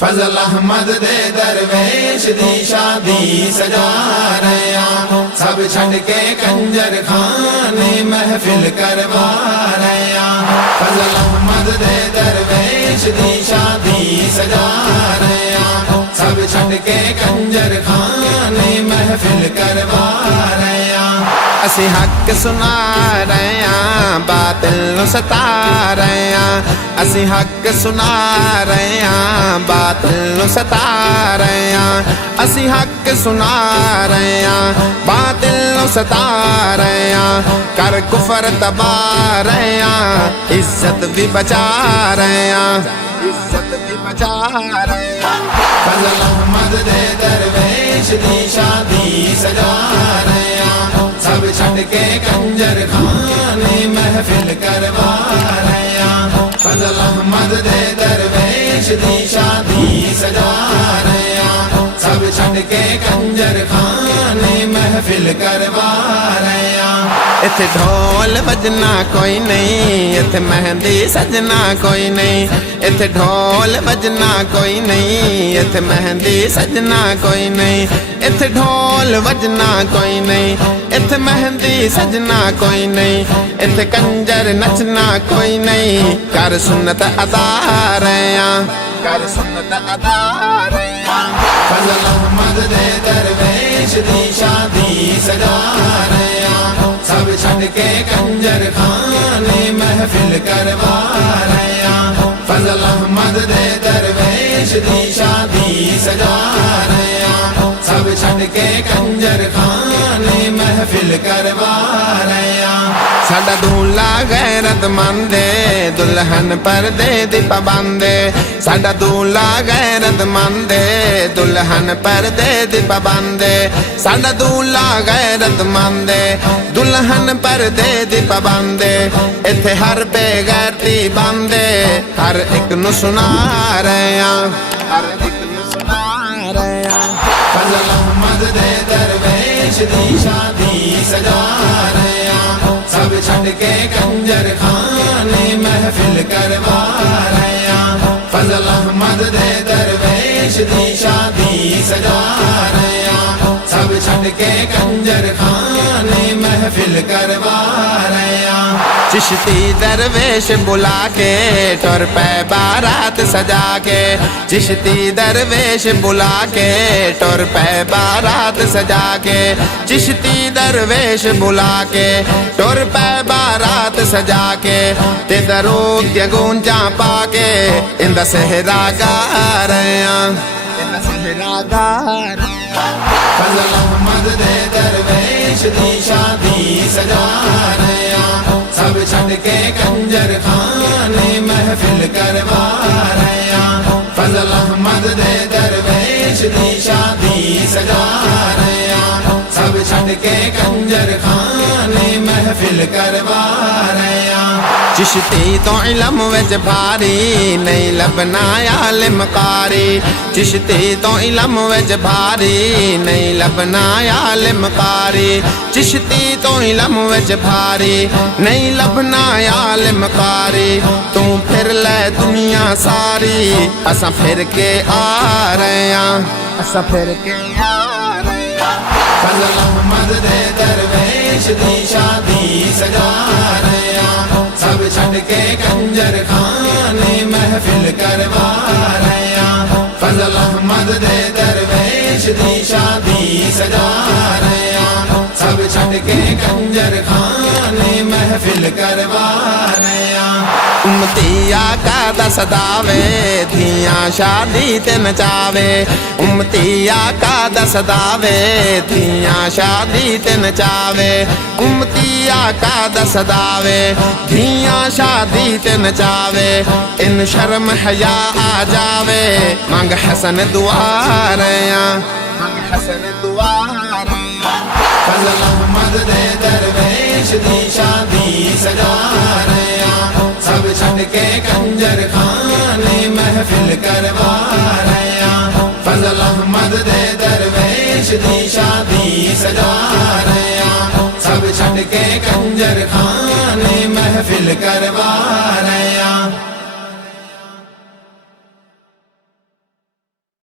फजल अहमद दे दरवेश दी शादी सजा रहे सब छड़ के कंजर खाने महफिल करवा रहे फजल अहमद दे दरवेश दी शादी सजा रहे सब छड़ के कंजर खाने महफिल करवा रहे असी हक सुना रहे बातिल सता रहे असी हक सुना रहे बातिल सता रहे असी हक सुना रहे बातिल सता रहे कर कुफर तबा रहे इज्जत भी बचा रहे इज्जत भी बचा रहे फजल अहमद दे दरवेश दी शादी सजा रहे सब छड़ के कंजर खाने महफिल करवा रहे फजल अहमद दे दरवेश दी शादी सजा रहे सब छड़ के कंजर खाने महफिल करवा रहे इथे ढोल बजना कोई नहीं इथे मेहंदी सजना कोई नहीं इथे ढोल बजना कोई नहीं इथे मेहंदी सजना कोई नहीं इथे ढोल बजना कोई नहीं इथे मेहंदी सजना कोई नहीं इथे कंजर नचना कोई नहीं कर सुन्नत अदा रहे कर सुन्नत अदा रहे फजल अहमद दे दरवेश दी शादी सजा रहे सब छड़ के कंजर खाने महफिल करवा रहे फजल अहमद दे दरवेश दी शादी सजा रहे सब छड़ के कंजर खाने महफिल करवा रहे साडा दूल्हा गैरतमंद दुल्हन पर्दे दी पाबंद साडा दूल्हा गैरतमंद दुल्हन पर्दे दी पाबंद साडा दूल्हा गैरतमंद दुल्हन पर्दे दी पाबंद इथे हर बेगैरती बंद हर एक नू सुना रहे हर एक नू सुना रहे फजल अहमद दे दरवेश दी शादी सजा रहे सब छड़ के कंजर खाने महफिल करवा रहे फजल अहमद दे दरवेश दी शादी सजा रहे सब छड़ के कंजर खाने महफिल करवा रहे चिश्ती दरवेश बुला के टुर पे बारात सजा के चिश्ती दरवेश बुला के टुर पे बारात सजा के चिश्ती दरवेश बुला के टुर पे बारात सजा के ते दरूद दी गूंजा पाके इंदा सहरा गा रहे इंदा सहरा गा रहे फजल अहमद दे दरवेश दी शादी सजा रहे सब छड़ के कंजर खाने महफिल करवा रहे फजल अहमद दे दरवेश दी शादी सजा रहे सब छड़ के कंजर खाने महफिल करवा रहे चिश्ती तो इलम विच भारी नहीं लबना आलिम कारी चिश्ती तो इलम विच भारी नहीं लबना आलिम कारी चिश्ती तो इलम विच भारी नहीं लबना आलिम कारी तू फिर ले दुनिया सारी असा फिर के आ रहे असा फिर के आ रहे फजल अहमद दे दरवेश दी शादी सजा रहे सब छड़ के कंजर खाने महफिल करवा रहे फजल अहमद दे दरवेश दी शादी सजा रहे सब छड़ के कंजर खाने महफिल करवा रहे उम्मती आका दा सदावे धियां शादी ते नचावे उम्मती आका दा सदावे धियां शादी ते नचावे उम्मती आका दा सदावे धियां शादी ते नचावे इन शर्म हया आ जावे मांग हसन दुआ रहे मांग हसन दुआ फजल अहमद दे दरवेश दी शादी सजा रहे सब छड़ के कंजर खाने महफिल करवा रहे फजल अहमद दे दरवेश दी शादी सजा रहे सब छड़ के कंजर खाने महफिल करवा रहे